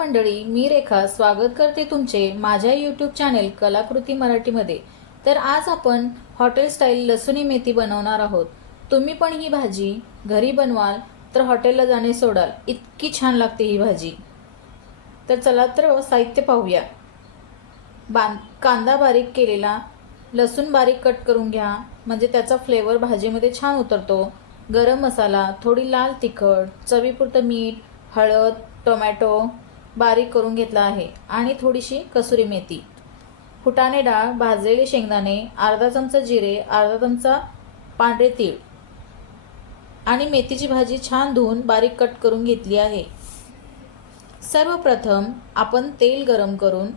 मंडळी, मी रेखा स्वागत करते तुमचे माझ्या यूट्यूब चॅनेल कलाकृती मराठीमध्ये। तर आज आपण हॉटेल स्टाईल लसूणी मेथी बनवणार आहोत। तुम्ही पण ही भाजी घरी बनवाल तर हॉटेलला जाणे सोडाल, इतकी छान लागते ही भाजी। तर चला तर साहित्य पाहूया। कांदा बारीक केलेला, लसूण बारीक कट करून घ्या म्हणजे त्याचा फ्लेवर भाजीमध्ये छान उतरतो। गरम मसाला, थोडी लाल तिखट, चवीपुरतं मीठ, हळद, टोमॅटो बारीक करून घेतला आहे आणि थोडीशी कसुरी मेथी, फुटाणे डाळ, भाजलेले शेंगदाणे, अर्धा चमचा जिरे, अर्धा चमचा पांढरे तीळ आणि मेथीची भाजी छान धुवून बारीक कट करून घेतली आहे। सर्वप्रथम आपण तेल गरम करून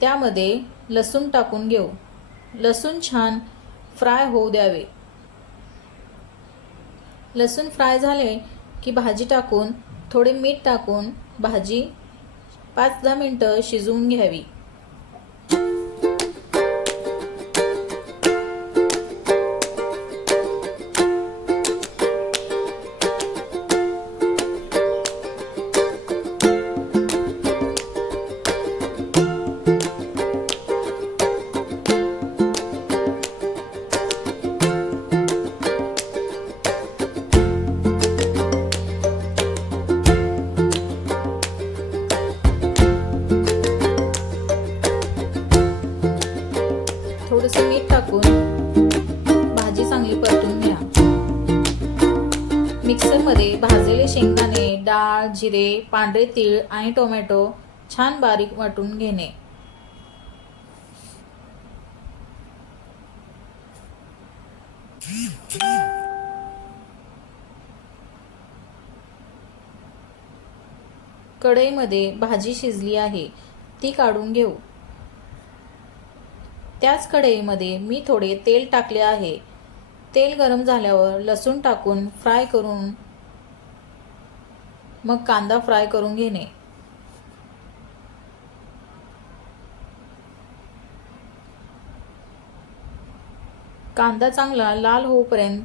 त्यामध्ये लसूण टाकून घेऊ। लसूण छान फ्राय होऊ द्यावे। लसूण फ्राय झाले की भाजी टाकून थोडे मीठ टाकून भाजी 5-10 मिनिटं शिजवून घ्यावी। थोडंसं मीठ टाकून भाजी चांगली परतून घ्या। मिक्सरमध्ये भाजलेले शेंगदाणे, डाळ, जिरे, पांढरे तीळ आणि टोमॅटो छान बारीक वाटून घेणे। कढईमध्ये भाजी शिजली आहे, ती काढून घेऊ। त्याच कढईमध्ये मी थोडे तेल टाकले आहे। तेल गरम झाल्यावर लसूण टाकून फ्राय करून मग कांदा फ्राय करून घेणे। कांदा चांगला लाल होईपर्यंत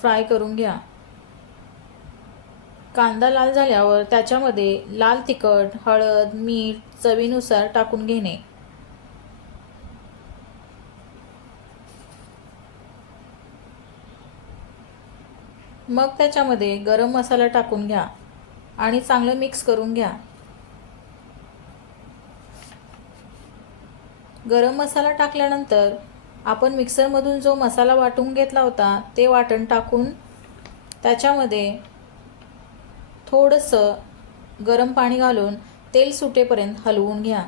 फ्राय करून घ्या। कांदा लाल झाल्यावर त्याच्यामध्ये लाल तिखट, हळद, मीठ चवीनुसार टाकून घेणे। मग त्याच्यामध्ये गरम मसाला टाकून घ्या आणि चांगलं मिक्स करून घ्या। गरम मसाला टाकल्यानंतर आपण मिक्सरमधून जो मसाला वाटून घेतला होता ते वाटण टाकून त्याच्यामध्ये थोडंसं गरम पाणी घालून तेल सुटेपर्यंत हलवून घ्या।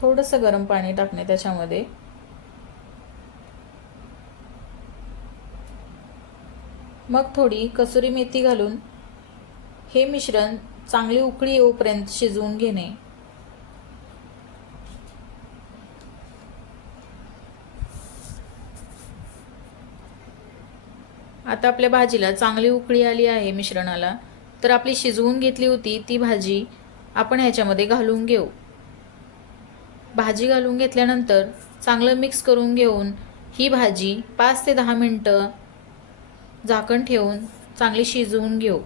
थोडंसं गरम पाणी टाकणे त्याच्यामध्ये। मग थोडी कसुरी मेथी घालून हे मिश्रण चांगली उकळी येऊपर्यंत शिजवून घेणे। आता आपल्या भाजीला चांगली उकळी आली आहे मिश्रणाला, तर आपली शिजवून घेतली होती ती भाजी आपण ह्याच्यामध्ये घालून घेऊ। भाजी घालून घेतल्यानंतर चांगलं मिक्स करून घेऊन ही भाजी 5 ते 10 मिनिटं झाकण ठेवून चांगली शिजवून घेऊ।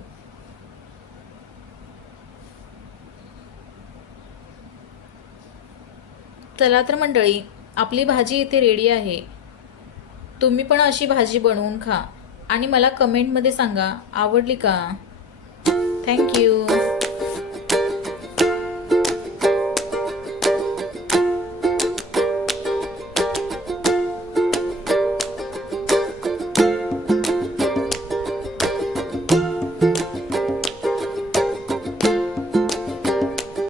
चला तर मंडळी, आपली भाजी इथे रेडी आहे। तुम्ही पण अशी भाजी बनवून खा आणि मला कमेंटमध्ये सांगा आवडली का। थँक्यू।